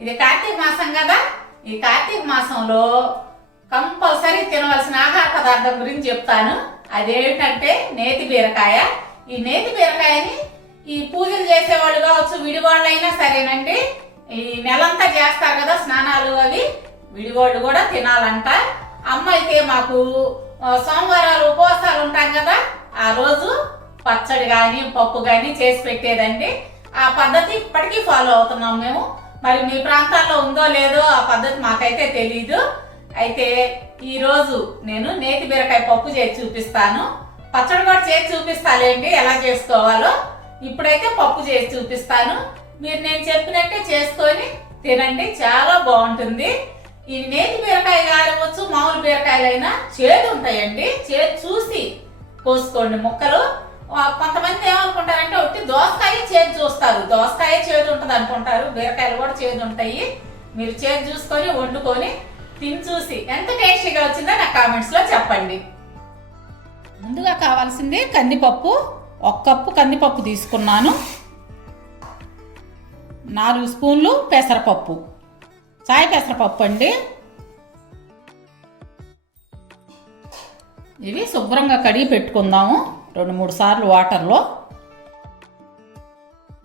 ఇది కార్తీక మాసం కదా? ఈ కార్తీక మాసంలో కంపల్సరీ తినవలసిన ఆహార పదార్థం గురించి చెప్తాను. అదేమిటంటే నేతి బీరకాయ. ఈ నేతి బీరకాయని ఈ పూజలు చేసేవాళ్ళు కావచ్చు విడివాళ్ళు అయినా సరేనండి. ఈ నెలంతా చేస్తారు కదా స్నానాలు అవి. విడివాళ్ళు కూడా తినాలంట. అమ్మ అయితే మాకు సోమవారాలు ఉపవాసాలు ఉంటాం కదా. ఆ రోజు పచ్చడి కానీ పప్పు కానీ చేసి పెట్టేదండి. ఆ పద్ధతి ఇప్పటికీ ఫాలో అవుతున్నాం మేము. మరి మీ ప్రాంతాల్లో ఉందో లేదో ఆ పద్ధతి మాకైతే తెలీదు. అయితే ఈ రోజు నేను నేతి బీరకాయ పప్పు చేసి చూపిస్తాను. పచ్చడి కూడా చేసి చూపిస్తాలేండి ఎలా చేసుకోవాలో? ఇప్పుడైతే పప్పు చేసి చూపిస్తాను. మీరు నేను చెప్పినట్టే చేసుకొని తినండి. చాలా బాగుంటుంది. ఈ నేతి బీరకాయ కావచ్చు మామూలు బీరకాయలైనా చేదు ఉంటాయండి. చేదు చూసి కోసుకోండి ముక్కలు. కొంతమంది ఏమనుకుంటారంటే ఒకటి దోసకాయ చేదు చూస్తారు. దోసకాయ చేదు ఉంటుంది అనుకుంటారు బీరకాయలు కూడా చేదు ఉంటాయి. మీరు చేదు చూసుకొని వండుకొని తిని చూసి ఎంత టేస్టీగా వచ్చిందో నా కామెంట్స్లో చెప్పండి. ముందుగా కావాల్సింది కందిపప్పు. ఒక కప్పు కందిపప్పు తీసుకున్నాను. నాలుగు స్పూన్లు పెసరపప్పు. చాయ్ పెసరపప్పు అండి. ఇవి శుభ్రంగా కడిగి పెట్టుకుందాము. రెండు మూడు సార్లు వాటర్లో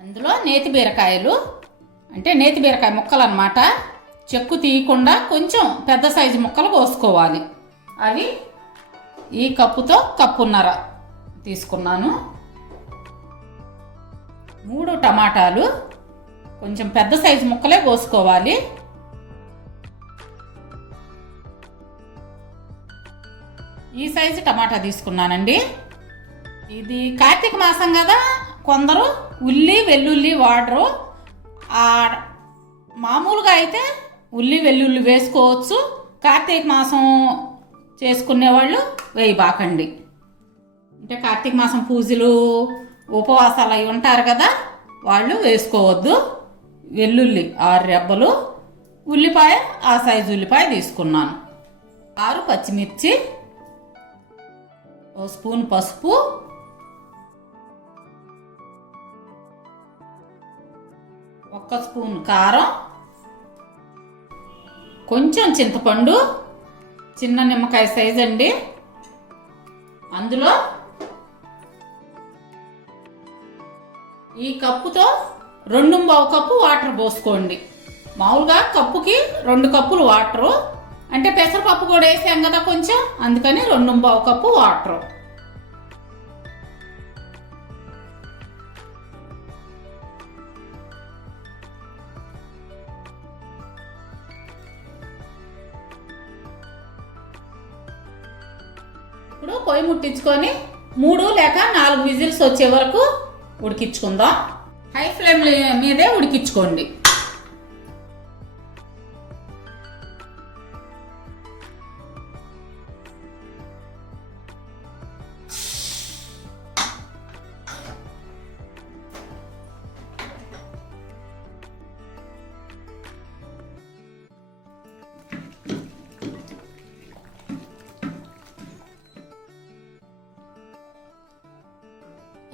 అందులో నేతి బీరకాయలు అంటే నేతి బీరకాయ ముక్కలు అన్నమాట చెక్కు తీయకుండా కొంచెం పెద్ద సైజు ముక్కలు కోసుకోవాలి. అవి ఈ కప్పుతో కప్పున్నర తీసుకున్నాను. మూడు టమాటాలు కొంచెం పెద్ద సైజు ముక్కలే కోసుకోవాలి. ఈ సైజు టమాటా తీసుకున్నానండి. ఇది కార్తీక మాసం కదా కొందరు ఉల్లి వెల్లుల్లి వాడరు. ఆ మామూలుగా అయితే ఉల్లి వెల్లుల్లి వేసుకోవచ్చు. కార్తీక మాసం చేసుకునే వాళ్ళు వేయబాకండి అంటే కార్తీక మాసం పూజలు ఉపవాసాలు అవి ఉంటారు కదా వాళ్ళు వేసుకోవద్దు. వెల్లుల్లి ఆరు రెబ్బలు ఉల్లిపాయ ఆ సైజు ఉల్లిపాయ తీసుకున్నాను. ఆరు పచ్చిమిర్చి ఓ స్పూన్ పసుపు ఒక్క స్పూన్ కారం కొంచెం చింతపండు చిన్న నిమ్మకాయ సైజ్ అండి. అందులో ఈ కప్పుతో రెండు పావు కప్పు వాటర్ పోసుకోండి. మామూలుగా కప్పుకి రెండు కప్పులు వాటరు. అంటే పెసరపప్పు కూడా వేసాం కదా కొంచెం అందుకని రెండు పావు కప్పు వాటరు. ఇప్పుడు పొయ్యి ముట్టించుకొని మూడు లేక నాలుగు విజిల్స్ వచ్చే వరకు ఉడికించుకుందాం. హై ఫ్లేమ్ మీదే ఉడికించుకోండి.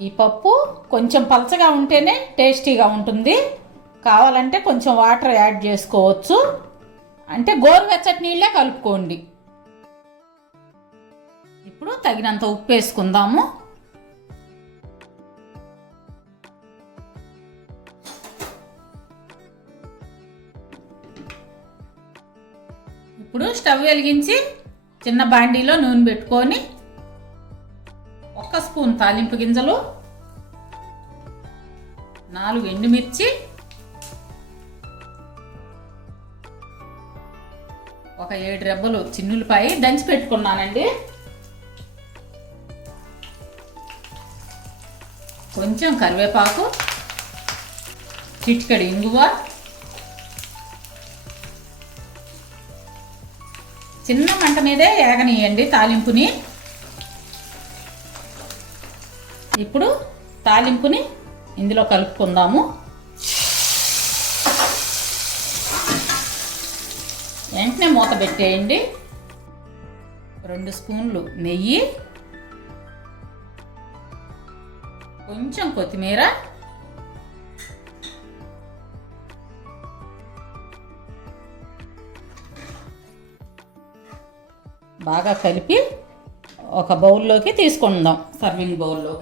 ఈ పప్పు కొంచెం పలచగా ఉంటేనే టేస్టీగా ఉంటుంది. కావాలంటే కొంచెం వాటర్ యాడ్ చేసుకోవచ్చు. అంటే గోరువెచ్చటి నీళ్ళే కలుపుకోండి. ఇప్పుడు తగినంత ఉప్పు వేసుకుందాము. ఇప్పుడు స్టవ్ వెలిగించి చిన్న బాండీలో నూనె పెట్టుకొని ఒక స్పూన్ తాలింపు గింజలు నాలుగు ఎండుమిర్చి ఒక ఏడు రెబ్బలు చిన్నులపాయి దంచి పెట్టుకున్నానండి. కొంచెం కరివేపాకు చిటికడి ఇంగువ చిన్న మంట మీదే ఏగనీయండి తాలింపుని. ఇప్పుడు తాలింపుని ఇందులో కలుపుకుందాము. వెంటనే మూత పెట్టేయండి. రెండు స్పూన్లు నెయ్యి. కొంచెం కొత్తిమీర. బాగా కలిపి ఒక బౌల్లోకి తీసుకుందాం సర్వింగ్ బౌల్లో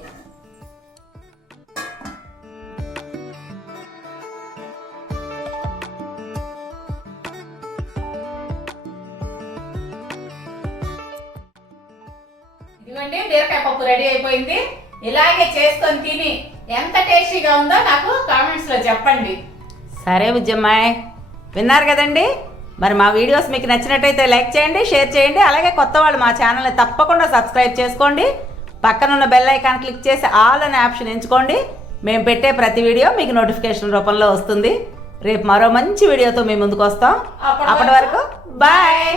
ఇదిగోండి బీరకాయ పప్పు రెడీ అయిపోయింది. ఇలాగే చేసుకొని తిని ఎంత టేస్టీగా ఉందో నాకు కామెంట్స్లో చెప్పండి. సరే బుజ్జమ్మాయ్ విన్నారు కదండి? మరి మా వీడియోస్ మీకు నచ్చినట్టయితే లైక్ చేయండి షేర్ చేయండి అలాగే కొత్త వాళ్ళు మా ఛానల్ని తప్పకుండా సబ్స్క్రైబ్ చేసుకోండి. పక్కనున్న బెల్ ఐకాన్ క్లిక్ చేసి ఆల్ అనే ఆప్షన్ ఎంచుకోండి. మేము పెట్టే ప్రతి వీడియో మీకు నోటిఫికేషన్ రూపంలో వస్తుంది. రేపు మరో మంచి వీడియోతో మీ ముందుకు వస్తాం. అప్పటి వరకు బాయ్